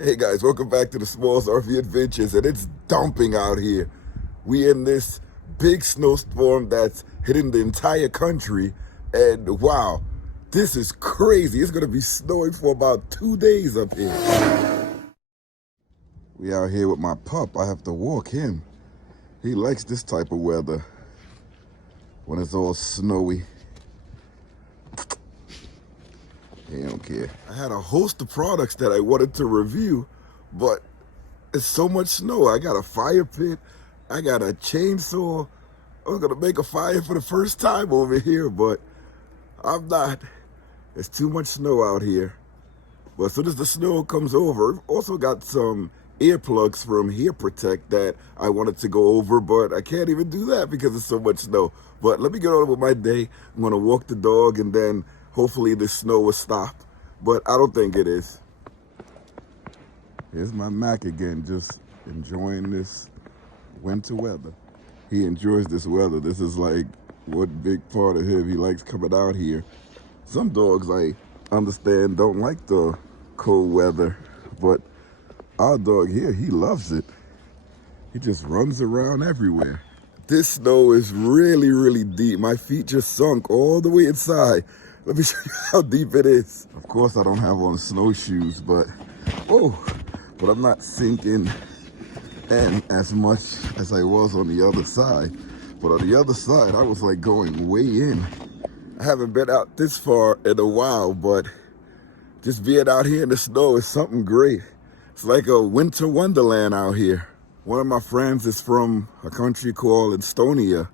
Hey guys, welcome back to the Smalls RV Adventures, and it's dumping out here. We in this big snowstorm that's hitting the entire country, and wow, this is crazy. It's gonna be snowing for about 2 days up here. We out here with my pup. I have to walk him. He likes this type of weather when it's all snowy. He don't care. I had a host of products that I wanted to review, but it's so much snow. I got a fire pit. I got a chainsaw. I was gonna make a fire for the first time over here, but I'm not. There's too much snow out here. But as soon as the snow comes over, I've also got some earplugs from Hearprotek that I wanted to go over, but I can't even do that because there's so much snow. But let me get on with my day. I'm gonna walk the dog, and then hopefully the snow will stop, but I don't think it is. Here's my Mac again, just enjoying this winter weather. He enjoys this weather. This is like one big part of him. He likes coming out here. Some dogs, I understand, don't like the cold weather, but our dog here, he loves it. He just runs around everywhere. This snow is really, really deep. My feet just sunk all the way inside. Let me show you how deep it is. Of course, I don't have on snowshoes, but I'm not sinking in as much as I was on the other side. But on the other side, I was like going way in. I haven't been out this far in a while, but just being out here in the snow is something great. It's like a winter wonderland out here. One of my friends is from a country called Estonia,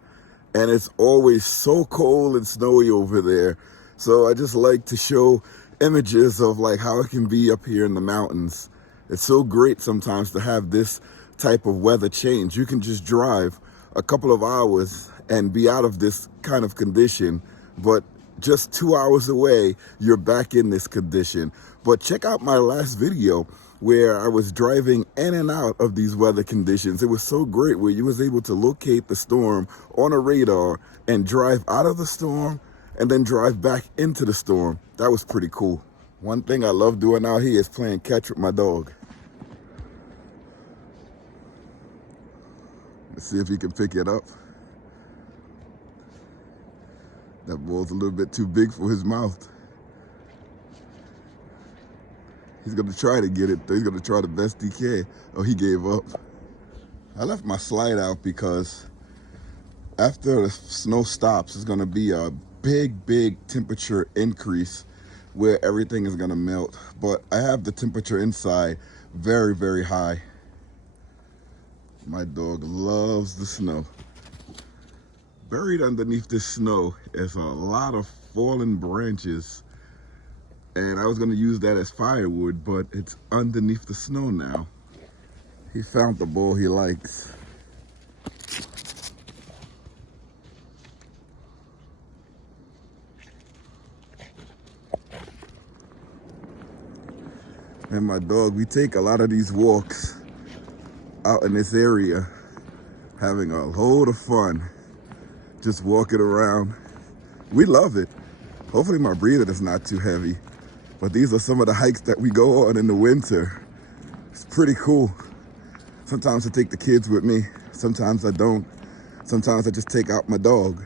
and it's always so cold and snowy over there. So I just like to show images of like how it can be up here in the mountains. It's so great sometimes to have this type of weather change. You can just drive a couple of hours and be out of this kind of condition, but just 2 hours away, you're back in this condition. But check out my last video where I was driving in and out of these weather conditions. It was so great where you was able to locate the storm on a radar and drive out of the storm and then drive back into the storm. That was pretty cool. One thing I love doing out here is playing catch with my dog. Let's see if he can pick it up. That ball's a little bit too big for his mouth. He's gonna try to get it. He's gonna try the best he can. Oh, he gave up. I left my slide out because after the snow stops, it's gonna be a big temperature increase where everything is gonna melt. But I have the temperature inside very high. My dog loves the snow. Buried underneath this snow is a lot of fallen branches, and I was gonna use that as firewood, but it's underneath the snow now. He found the ball he likes. And my dog, we take a lot of these walks out in this area, having a load of fun, just walking around. We love it. Hopefully my breather is not too heavy, but these are some of the hikes that we go on in the winter. It's pretty cool. Sometimes I take the kids with me, sometimes I don't. Sometimes I just take out my dog.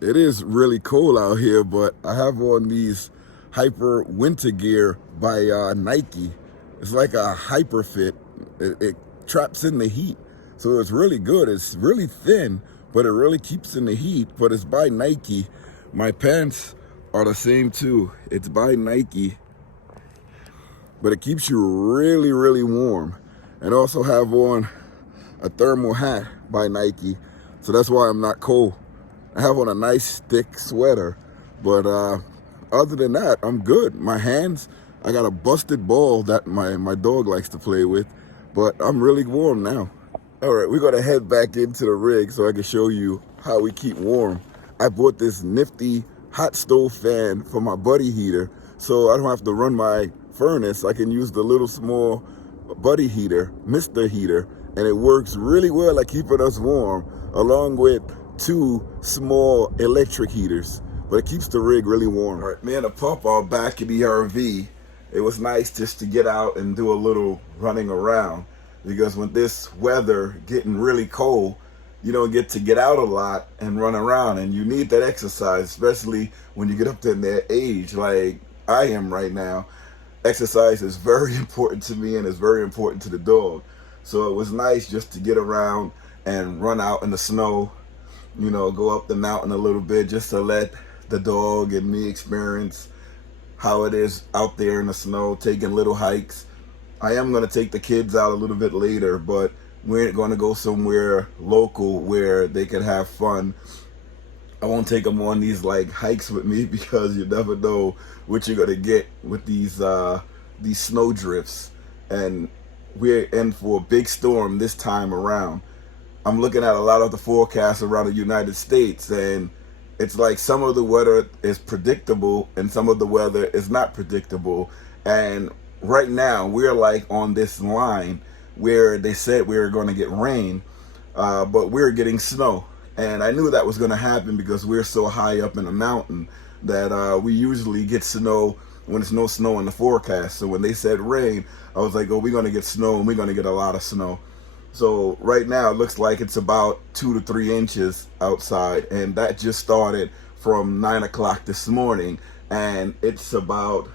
It is really cold out here, but I have on these Hyper winter gear by Nike. It's like a Hyper Fit. It traps in the heat, so it's really good. It's really thin, but it really keeps in the heat. But it's by Nike. My pants are the same too. It's by Nike, but it keeps you really warm. And I also have on a thermal hat by Nike, so that's why I'm not cold. I have on a nice thick sweater, but other than that, I'm good. My hands, I got a busted ball that my dog likes to play with, but I'm really warm now. All right, we're gonna head back into the rig so I can show you how we keep warm. I bought this nifty hot stove fan for my buddy heater, so I don't have to run my furnace. I can use the little small buddy heater, Mr. Heater, and it works really well at keeping us warm, along with 2 small electric heaters. But it keeps the rig really warm. All right, me and the pup are back in the RV, it was nice just to get out and do a little running around, because with this weather getting really cold, you don't get to get out a lot and run around, and you need that exercise, especially when you get up to that age like I am right now. Exercise is very important to me, and it's very important to the dog. So it was nice just to get around and run out in the snow, you know, go up the mountain a little bit, just to let the dog and me experience how it is out there in the snow, taking little hikes. I am going to take the kids out a little bit later, but we're going to go somewhere local where they can have fun. I won't take them on these like hikes with me, because you never know what you're going to get with these snow drifts. And we're in for a big storm this time around. I'm looking at a lot of the forecasts around the United States, and it's like some of the weather is predictable and some of the weather is not predictable. And right now we're like on this line where they said we were going to get rain, but we're getting snow. And I knew that was going to happen because we're so high up in the mountain that we usually get snow when there's no snow in the forecast. So when they said rain, I was like, oh, we're going to get snow, and we're going to get a lot of snow. So right now it looks like it's about 2 to 3 inches outside, and that just started from 9 o'clock this morning, and it's about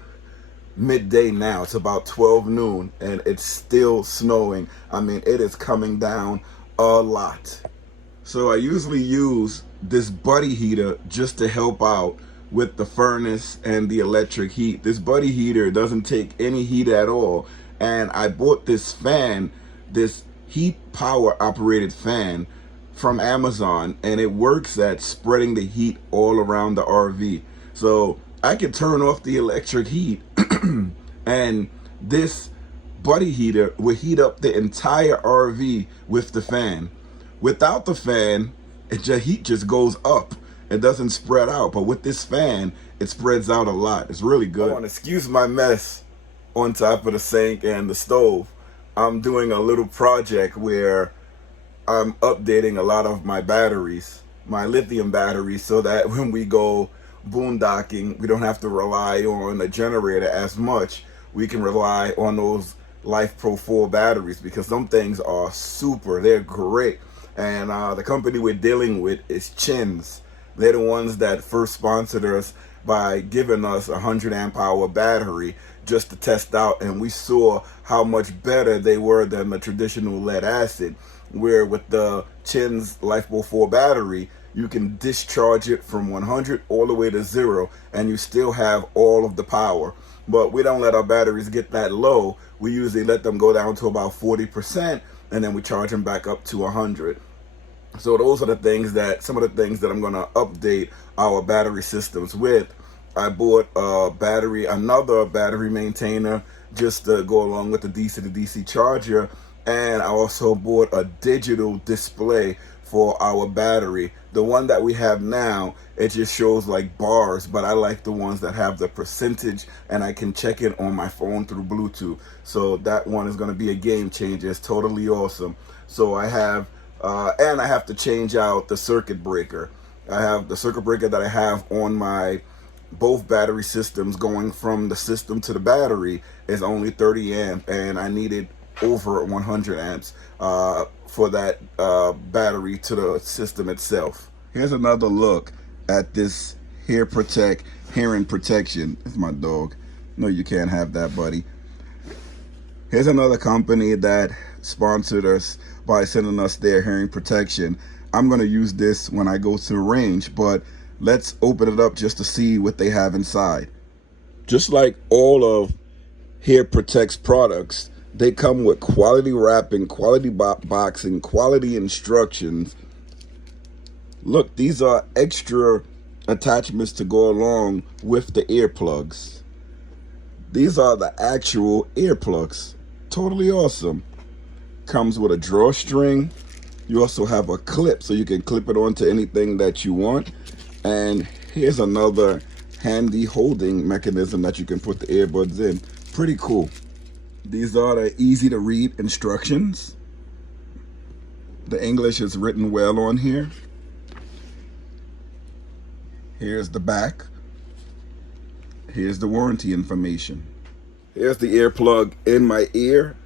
midday now. It's about 12 noon, and it's still snowing. I mean, it is coming down a lot. So I usually use this buddy heater just to help out with the furnace and the electric heat. This buddy heater doesn't take any heat at all, and I bought this fan, this heat power operated fan from Amazon, and it works at spreading the heat all around the RV. So I can turn off the electric heat and this buddy heater will heat up the entire RV with the fan. Without the fan, heat just goes up. It doesn't spread out. But with this fan, it spreads out a lot. It's really good. I want to excuse my mess on top of the sink and the stove. I'm doing a little project where I'm updating a lot of my batteries, my lithium batteries, so that when we go boondocking, we don't have to rely on a generator as much. We can rely on those Life Pro 4 batteries, because some things are super, they're great. And the company we're dealing with is Chins. They're the ones that first sponsored us by giving us a 100 amp hour battery just to test out, and we saw how much better they were than the traditional lead acid, where with the Chins Life Pro 4 battery, you can discharge it from 100 all the way to 0, and you still have all of the power. But we don't let our batteries get that low. We usually let them go down to about 40%, and then we charge them back up to 100. So those are the things that, some of the things that I'm going to update our battery systems with. I bought another battery maintainer just to go along with the DC to DC charger, and I also bought a digital display for our battery. The one that we have now, it just shows like bars, but I like the ones that have the percentage, and I can check it on my phone through Bluetooth. So that one is going to be a game changer. It's totally awesome. So I have and I have to change out the circuit breaker. I have the circuit breaker that I have on my both battery systems, going from the system to the battery, is only 30 amp, and I needed over 100 amps for that battery to the system itself. Here's another look at this Hearprotek hearing protection. It's my dog. No, you can't have that, buddy. Here's another company that sponsored us by sending us their hearing protection. I'm going to use this when I go to the range, but let's open it up just to see what they have inside. Just like all of Hearprotek's products, they come with quality wrapping, quality boxing, quality instructions. Look, these are extra attachments to go along with the earplugs. These are the actual earplugs. Totally awesome. Comes with a drawstring. You also have a clip, so you can clip it onto anything that you want. And here's another handy holding mechanism that you can put the earbuds in. Pretty cool. These are the easy to read instructions. The English is written well on here. Here's the back. Here's the warranty information. Here's the earplug in my ear.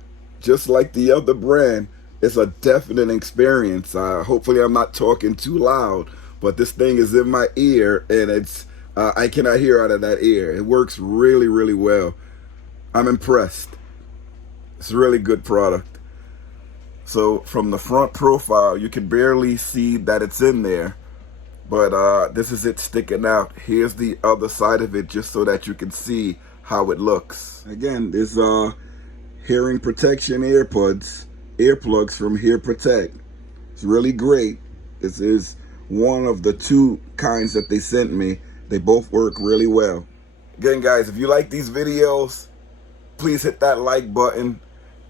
Just like the other brand, it's a definite experience. Hopefully I'm not talking too loud, but this thing is in my ear and it's I cannot hear out of that ear. It works really, really well. I'm impressed. It's a really good product. So from the front profile, you can barely see that it's in there, but this is it sticking out. Here's the other side of it just so that you can see how it looks. Again, this hearing protection earplugs from Hearprotek. It's really great. This is one of the 2 kinds that they sent me. They both work really well. Again, guys, if you like these videos, please hit that like button.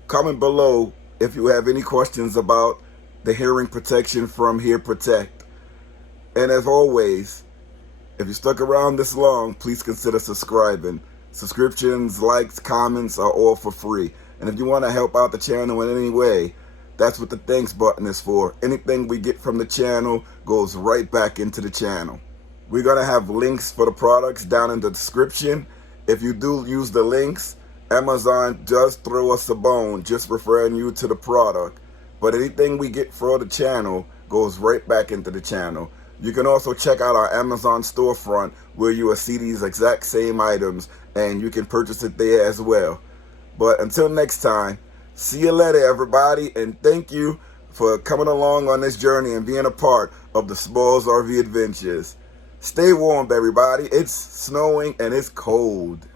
Comment below if you have any questions about the hearing protection from Hearprotek. And as always, if you stuck around this long, please consider subscribing. Subscriptions, likes, comments are all for free. And if you want to help out the channel in any way, that's what the thanks button is for. Anything we get from the channel goes right back into the channel. We're going to have links for the products down in the description. If you do use the links, Amazon does throw us a bone just referring you to the product. But anything we get for the channel goes right back into the channel. You can also check out our Amazon storefront where you will see these exact same items and you can purchase it there as well. But until next time, see you later, everybody, and thank you for coming along on this journey and being a part of the Smalls RV Adventures. Stay warm, everybody. It's snowing and it's cold.